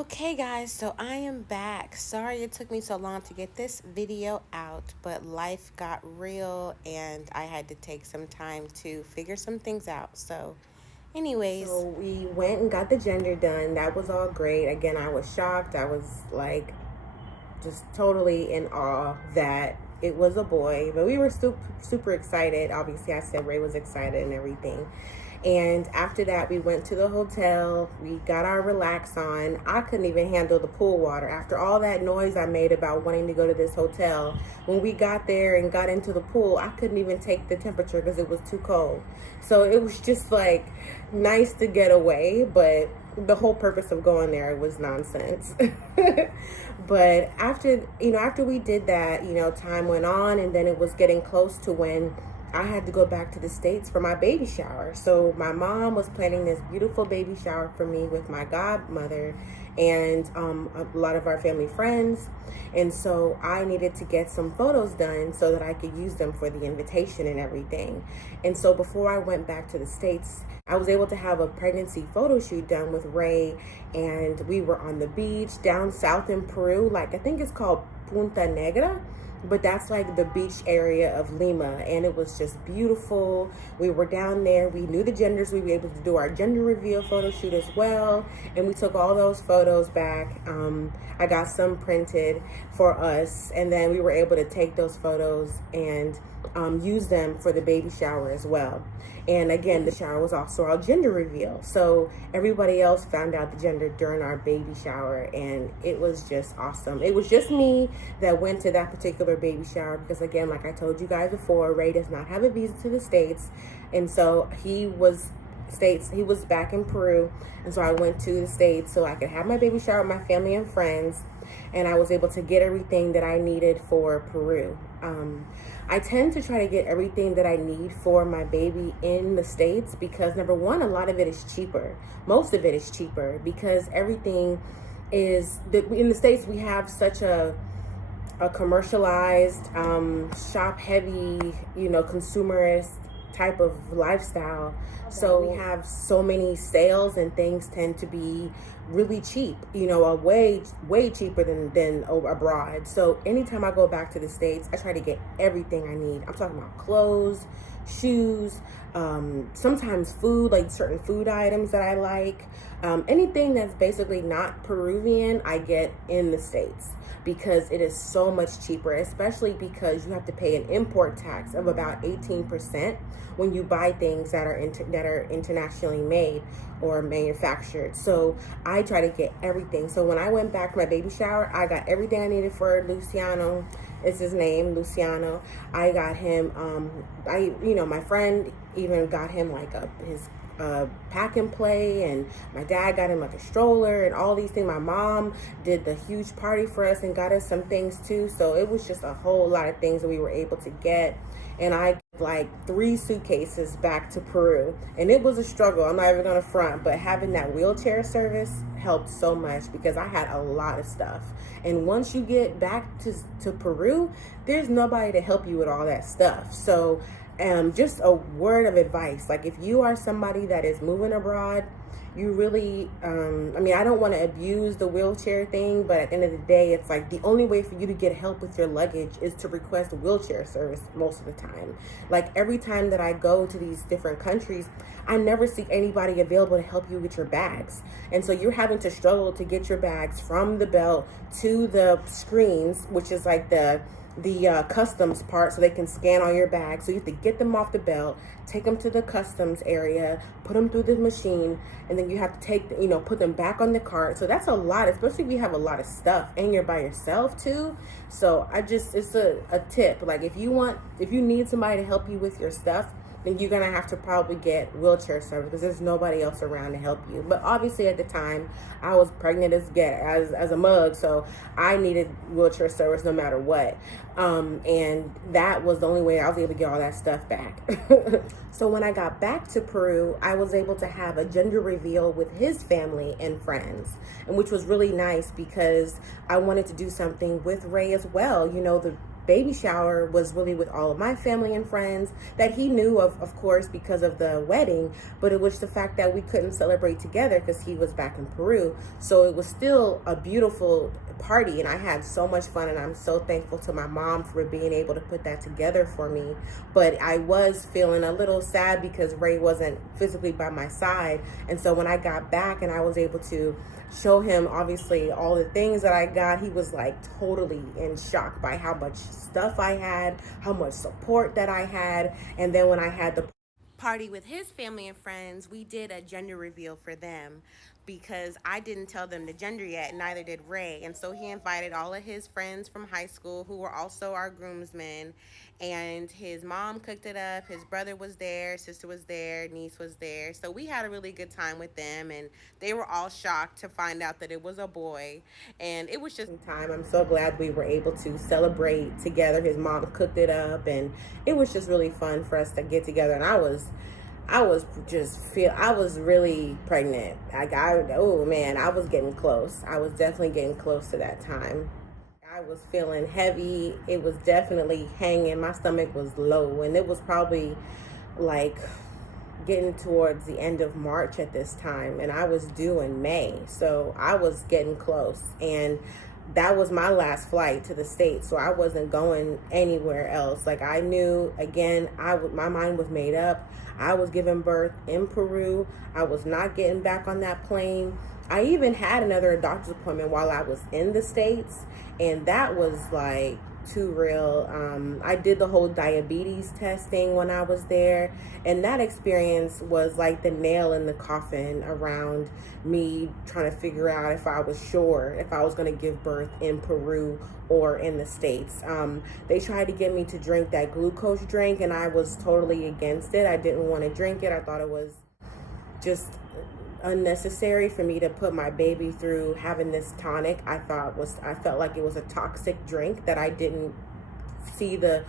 Okay guys, so I am back. Sorry it took me so long to get this video out, but life got real and I had to take some time to figure some things out. So So anyways, we went and got the gender done. That was all great. Again, I was shocked. I was like just totally in awe that it was a boy, but we were super excited. Obviously, I said Ray was excited and everything. And after that, we went to the hotel. We got our relax on. I couldn't even handle the pool water. After all that noise I made about wanting to go to this hotel, when we got there and got into the pool, I couldn't even take the temperature because it was too cold. So it was just like nice to get away, but the whole purpose of going there was nonsense. But after we did that, time went on, and then it was getting close to when I had to go back to the States for my baby shower. So my mom was planning this beautiful baby shower for me with my godmother and a lot of our family friends. And so I needed to get some photos done so that I could use them for the invitation and everything. And so before I went back to the States, I was able to have a pregnancy photo shoot done with Ray, and we were on the beach down south in Peru. Like, I think it's called Punta Negra, but that's like the beach area of Lima, and it was just beautiful. We were down there. We knew the genders. We were able to do our gender reveal photo shoot as well, and we took all those photos back. I got some printed for us, and then we were able to take those photos and use them for the baby shower as well. And again, the shower was also our gender reveal. So everybody else found out the gender during our baby shower, and it was just awesome. It was just me that went to that particular baby shower because, again, like I told you guys before, Ray does not have a visa to the States. And so he was back in Peru. And so I went to the States so I could have my baby shower with my family and friends. And I was able to get everything that I needed for Peru. I tend to try to get everything that I need for my baby in the States because, number one, a lot of it is cheaper. Most of it is cheaper because everything in the States, we have such a commercialized, shop heavy, consumerist type of lifestyle. So we have so many sales, and things tend to be really cheap, a way cheaper than abroad. So anytime I go back to the States, I try to get everything I need. I'm talking about clothes, shoes, sometimes food, like certain food items that I like. Anything that's basically not Peruvian, I get in the States because it is so much cheaper, especially because you have to pay an import tax of about 18% when you buy things that are internationally made or manufactured. So I try to get everything. So when I went back for my baby shower, I got everything I needed for Luciano. It's his name, Luciano. I got him, my friend even got him like his pack and play, and my dad got him like a stroller and all these things. My mom did the huge party for us and got us some things too. So it was just a whole lot of things that we were able to get. And I like 3 suitcases back to Peru, and it was a struggle. I'm not even gonna front, but having that wheelchair service helped so much because I had a lot of stuff. And once you get back to Peru, there's nobody to help you with all that stuff. So just a word of advice, like if you are somebody that is moving abroad, you really, I don't want to abuse the wheelchair thing, but at the end of the day, it's like the only way for you to get help with your luggage is to request a wheelchair service most of the time. Like every time that I go to these different countries, I never see anybody available to help you with your bags. And so you're having to struggle to get your bags from the belt to the screens, which is like the customs part, so they can scan all your bags. So you have to get them off the belt, take them to the customs area, put them through the machine, and then you have to put them back on the cart. So that's a lot, especially if you have a lot of stuff and you're by yourself too. So it's a tip. Like if you need somebody to help you with your stuff, then you're gonna have to probably get wheelchair service because there's nobody else around to help you. But obviously at the time I was pregnant as a mug, so I needed wheelchair service no matter what. And that was the only way I was able to get all that stuff back. So when I got back to Peru, I was able to have a gender reveal with his family and friends, and which was really nice because I wanted to do something with Ray as well. The baby shower was really with all of my family and friends that he knew of course, because of the wedding, but it was the fact that we couldn't celebrate together because he was back in Peru. So it was still a beautiful party, and I had so much fun, and I'm so thankful to my mom for being able to put that together for me. But I was feeling a little sad because Ray wasn't physically by my side, and so when I got back and I was able to show him obviously all the things that I got, he was like totally in shock by how much stuff I had, how much support that I had. And then when I had the party with his family and friends, we did a gender reveal for them because I didn't tell them the gender yet, neither did Ray. And so he invited all of his friends from high school who were also our groomsmen, and his mom cooked it up. His brother was there, sister was there, niece was there. So we had a really good time with them, and they were all shocked to find out that it was a boy. And it was just time. I'm so glad we were able to celebrate together. His mom cooked it up, and it was just really fun for us to get together. And I was really pregnant. Oh man, I was getting close. I was definitely getting close to that time. I was feeling heavy. It was definitely hanging. My stomach was low, and it was probably like getting towards the end of March at this time, and I was due in May. So I was getting close, and that was my last flight to the States, so I wasn't going anywhere else. Like, I knew, again, my mind was made up. I was giving birth in Peru. I was not getting back on that plane. I even had another doctor's appointment while I was in the States, and that was like too real. I did the whole diabetes testing when I was there, and that experience was like the nail in the coffin around me trying to figure out if I was sure if I was going to give birth in Peru or in the States. They tried to get me to drink that glucose drink, and I was totally against it. I didn't want to drink it. I thought it was just unnecessary for me to put my baby through having this tonic. I felt like it was a toxic drink that I didn't see the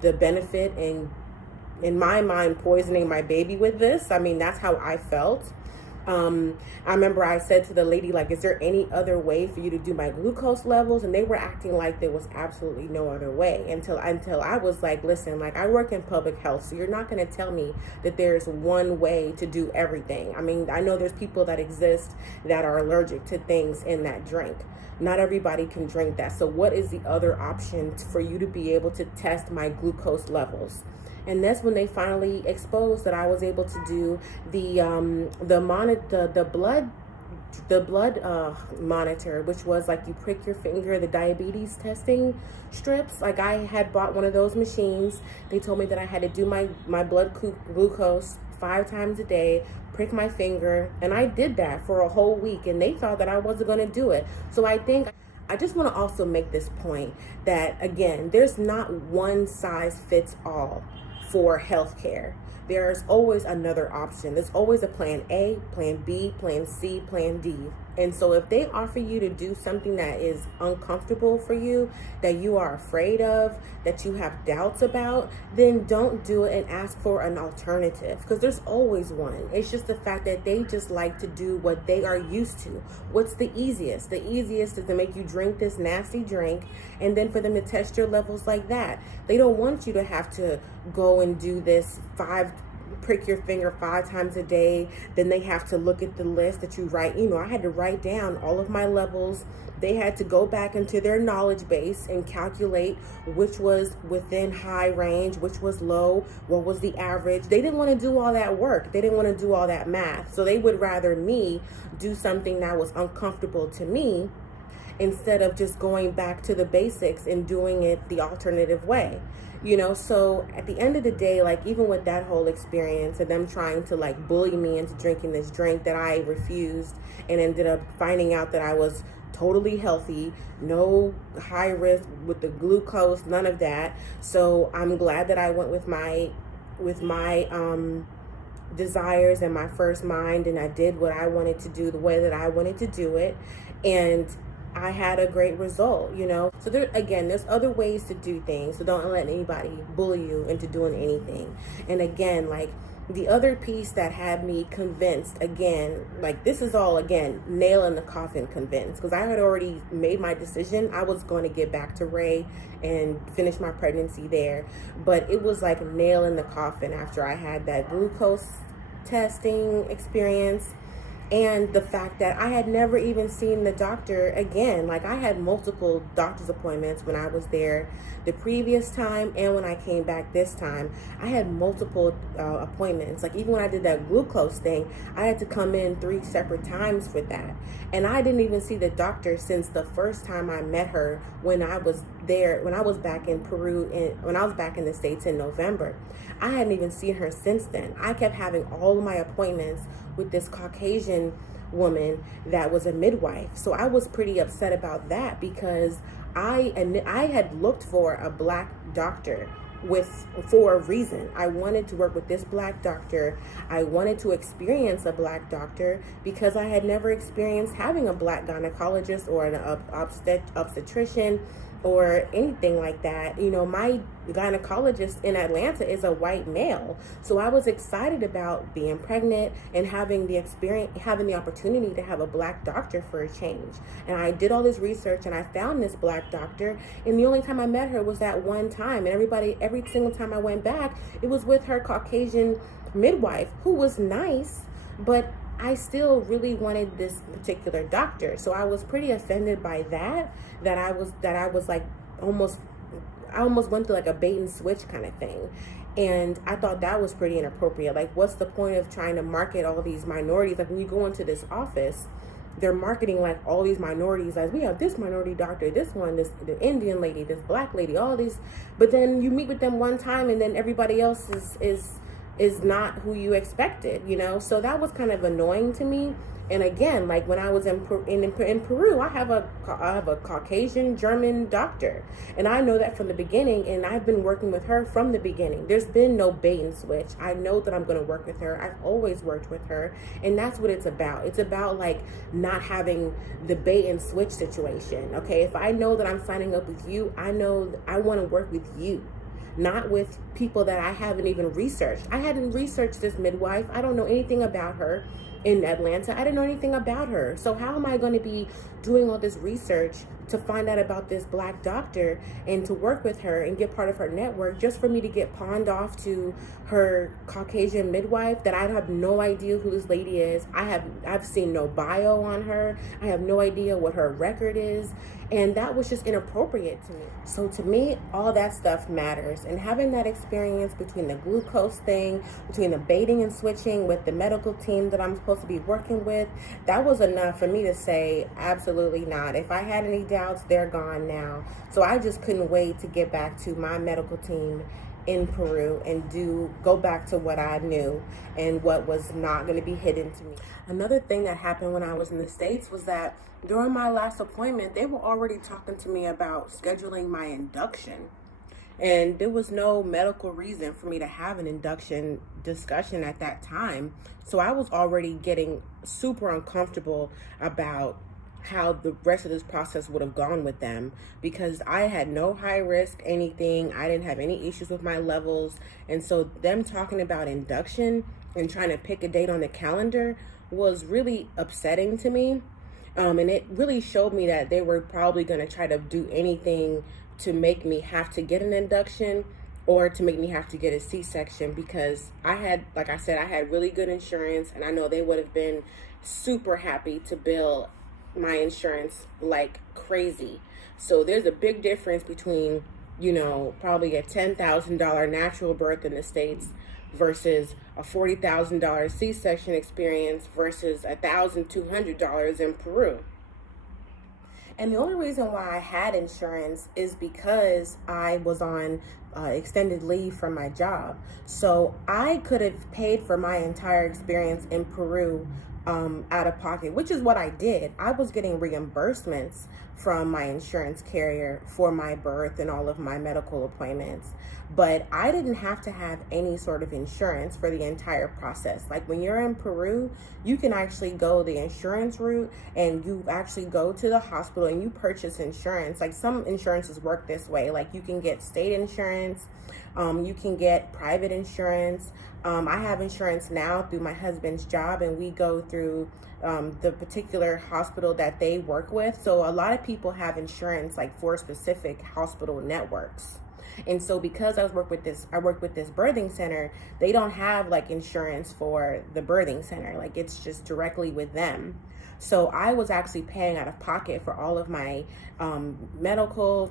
benefit in my mind poisoning my baby with this. I mean, that's how I felt. I remember I said to the lady, like, is there any other way for you to do my glucose levels? And they were acting like there was absolutely no other way until I was like, listen, like, I work in public health, so you're not going to tell me that there's one way to do everything. I mean, I know there's people that exist that are allergic to things in that drink. Not everybody can drink that. So what is the other option for you to be able to test my glucose levels? And that's when they finally exposed that I was able to do the blood monitor, which was like you prick your finger, the diabetes testing strips. Like, I had bought one of those machines. They told me that I had to do my blood glucose 5 times a day, prick my finger, and I did that for a whole week, and they thought that I wasn't going to do it. So I just want to also make this point that, again, there's not one size fits all for healthcare. There's always another option. There's always a plan A, plan B, plan C, plan D. And so if they offer you to do something that is uncomfortable for you, that you are afraid of, that you have doubts about, then don't do it and ask for an alternative, because there's always one. It's just the fact that they just like to do what they are used to. What's the easiest? The easiest is to make you drink this nasty drink, and then for them to test your levels like that. They don't want you to have to go and do this prick your finger 5 times a day. Then they have to look at the list that you write. I had to write down all of my levels. They had to go back into their knowledge base and calculate which was within high range, which was low, what was the average. They didn't want to do all that work. They didn't want to do all that math. So they would rather me do something that was uncomfortable to me instead of just going back to the basics and doing it the alternative way. So at the end of the day, like, even with that whole experience and them trying to like bully me into drinking this drink that I refused, and ended up finding out that I was totally healthy, no high risk with the glucose, none of that. So I'm glad that I went with my desires and my first mind, and I did what I wanted to do the way that I wanted to do it, and I had a great result. So there's other ways to do things. So don't let anybody bully you into doing anything. And again, like, The other piece that had me convinced, again, like this is all again nail in the coffin convinced, because I had already made my decision. I was going to get back to Ray and finish my pregnancy there, but it was like nail in the coffin after I had that glucose testing experience, and the fact that I had never even seen the doctor again. Like, I had multiple doctor's appointments when I was there the previous time, and when I came back this time, I had multiple appointments. Like, even when I did that glucose thing, I had to come in 3 separate times for that. And I didn't even see the doctor since the first time I met her when I was there, when I was back in Peru, when I was back in the States in November. I hadn't even seen her since then. I kept having all of my appointments with this Caucasian woman that was a midwife. So I was pretty upset about that, because I had looked for a black doctor for a reason. I wanted to work with this black doctor. I wanted to experience a black doctor because I had never experienced having a black gynecologist or an obstetrician or anything like that. You know, my gynecologist in Atlanta is a white male. So I was excited about being pregnant and having the experience, having the opportunity to have a black doctor for a change. And I did all this research and I found this black doctor. And the only time I met her was that one time. And every single time I went back, it was with her Caucasian midwife, who was nice, but I still really wanted this particular doctor. So I was pretty offended by that I was like I almost went through like a bait and switch kind of thing. And I thought that was pretty inappropriate. Like, what's the point of trying to market all these minorities? Like, when you go into this office, they're marketing like all these minorities, like, we have this minority doctor, this one, this the Indian lady, this black lady, all these. But then you meet with them one time and then everybody else is not who you expected, you know? So that was kind of annoying to me. And again, like when I was in Peru, I have a Caucasian German doctor, and I know that from the beginning, and I've been working with her from the beginning. There's been no bait and switch. I know that I'm going to work with her. I've always worked with her, and that's what it's about. It's about like not having the bait and switch situation. Okay, if I know that I'm signing up with you, I know I want to work with you, not with people that I haven't even researched. I hadn't researched this midwife. I don't know anything about her in Atlanta. I didn't know anything about her. So how am I going to be doing all this research to find out about this black doctor and to work with her and get part of her network just for me to get pawned off to her Caucasian midwife that I have no idea who this lady is? I've seen no bio on her. I have no idea what her record is. And that was just inappropriate to me. So to me, all that stuff matters. And having that experience between the glucose thing, between the baiting and switching with the medical team that I'm supposed to be working with, that was enough for me to say, absolutely not. If I had any doubts, they're gone now. So I just couldn't wait to get back to my medical team in Peru and go back to what I knew and what was not going to be hidden to me. Another thing that happened when I was in the States was that during my last appointment, they were already talking to me about scheduling my induction. And there was no medical reason for me to have an induction discussion at that time. So I was already getting super uncomfortable about how the rest of this process would have gone with them, because I had no high risk anything. I didn't have any issues with my levels. And so them talking about induction and trying to pick a date on the calendar was really upsetting to me. And it really showed me that they were probably going to try to do anything to make me have to get an induction or to make me have to get a C-section, because I had, like I said, I had really good insurance, and I know they would have been super happy to bill my insurance like crazy. So there's a big difference between, you know, probably a $10,000 natural birth in the States versus a $40,000 C-section experience versus $1,200 in Peru. And the only reason why I had insurance is because I was on extended leave from my job. So I could have paid for my entire experience in Peru out of pocket, which is what I did. I was getting reimbursements from my insurance carrier for my birth and all of my medical appointments, but I didn't have to have any sort of insurance for the entire process. Like when you're in Peru, you can actually go the insurance route and you actually go to the hospital and you purchase insurance. Like some insurances work this way. Like you can get state insurance, You can get private insurance. I have insurance now through my husband's job, and we go through the particular hospital that they work with. So a lot of people have insurance like for specific hospital networks. And so because I work with this birthing center, they don't have like insurance for the birthing center. Like it's just directly with them. So I was actually paying out of pocket for all of my medical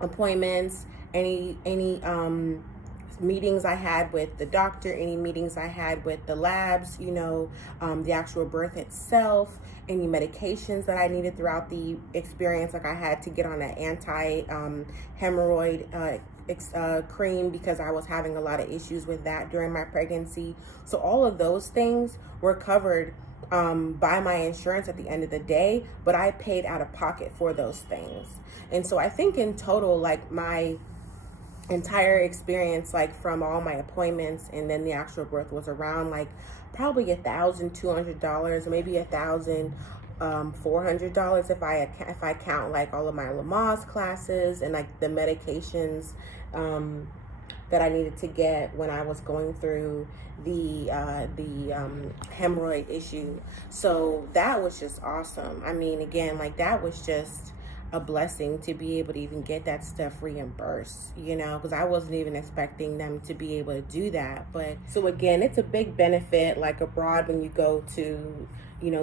appointments, any meetings I had with the doctor, any meetings I had with the labs, the actual birth itself, any medications that I needed throughout the experience. Like I had to get on an anti-hemorrhoid cream because I was having a lot of issues with that during my pregnancy. So all of those things were covered by my insurance at the end of the day, but I paid out of pocket for those things. And so I think in total, like my entire experience, like from all my appointments and then the actual birth, was around like probably $1,200, maybe $1,400 if I count like all of my Lamaze classes and like the medications that I needed to get when I was going through the hemorrhoid issue. So that was just awesome. I mean, again, like that was just a blessing to be able to even get that stuff reimbursed, because I wasn't even expecting them to be able to do that. But so again, it's a big benefit like abroad when you go to,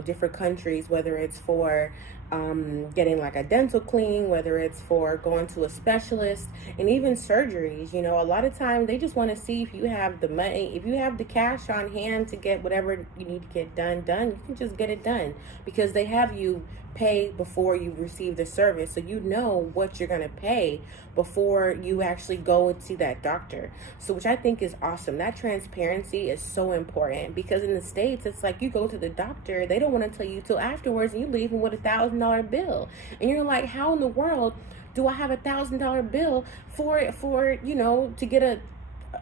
different countries, whether it's for getting like a dental cleaning, whether it's for going to a specialist, and even surgeries. A lot of times they just want to see if you have the money, if you have the cash on hand to get whatever you need to get done. You can just get it done because they have you pay before you receive the service, so you know what you're going to pay before you actually go and see that doctor. So which I think is awesome. That transparency is so important, because in the States it's like you go to the doctor, they don't want to tell you till afterwards, and you leave them with $1,000 bill, and you're like, how in the world do I have $1,000 bill for to get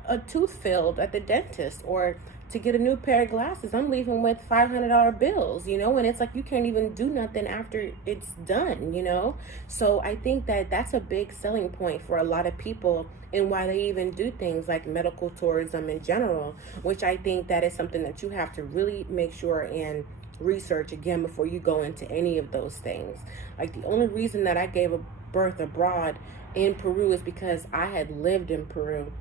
a tooth filled at the dentist, or to get a new pair of glasses? I'm leaving with $500 bills, and it's like you can't even do nothing after it's done, So I think that that's a big selling point for a lot of people, and why they even do things like medical tourism in general, which I think that is something that you have to really make sure and research again before you go into any of those things. Like the only reason that I gave a birth abroad in Peru is because I had lived in Peru.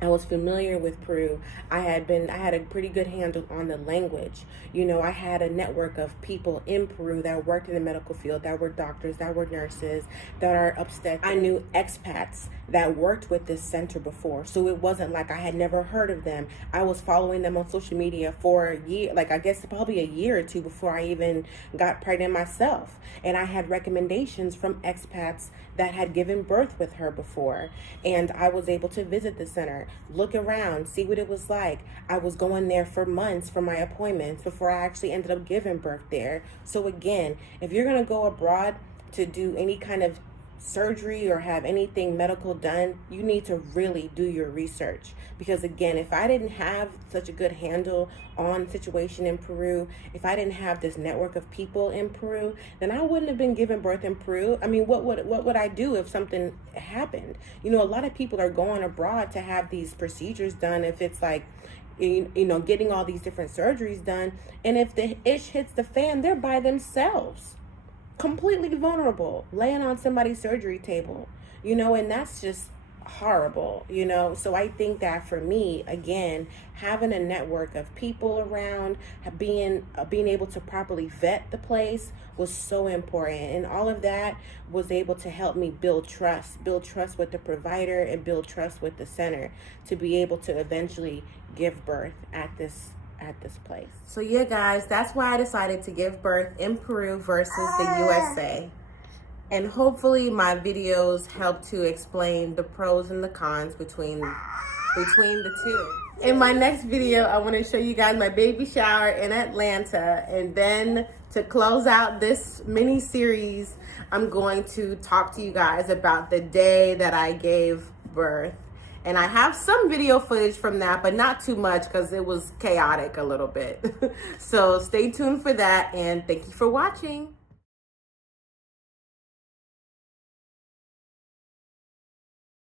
I was familiar with Peru. I had a pretty good handle on the language. I had a network of people in Peru that worked in the medical field, that were doctors, that were nurses, that are obstetrics. I knew expats that worked with this center before. So it wasn't like I had never heard of them. I was following them on social media for a year, like I guess probably a year or two before I even got pregnant myself. And I had recommendations from expats that had given birth with her before. And I was able to visit the center, look around, see what it was like. I was going there for months for my appointments before I actually ended up giving birth there. So again, if you're going to go abroad to do any kind of surgery or have anything medical done, you need to really do your research. Because again, if I didn't have such a good handle on the situation in Peru, if I didn't have this network of people in Peru, then I wouldn't have been giving birth in Peru. I mean, what would I do if something happened? A lot of people are going abroad to have these procedures done, if it's like getting all these different surgeries done, and if the ish hits the fan, they're by themselves, completely vulnerable, laying on somebody's surgery table, and that's just horrible, So I think that for me, again, having a network of people around, being able to properly vet the place was so important. And all of that was able to help me build trust with the provider, and build trust with the center, to be able to eventually give birth at this place. So yeah, guys, that's why I decided to give birth in Peru versus the USA. And hopefully my videos help to explain the pros and the cons between the two. In my next video, I want to show you guys my baby shower in Atlanta. And then to close out this mini series, I'm going to talk to you guys about the day that I gave birth. And I have some video footage from that, but not too much because it was chaotic a little bit. So stay tuned for that, and thank you for watching.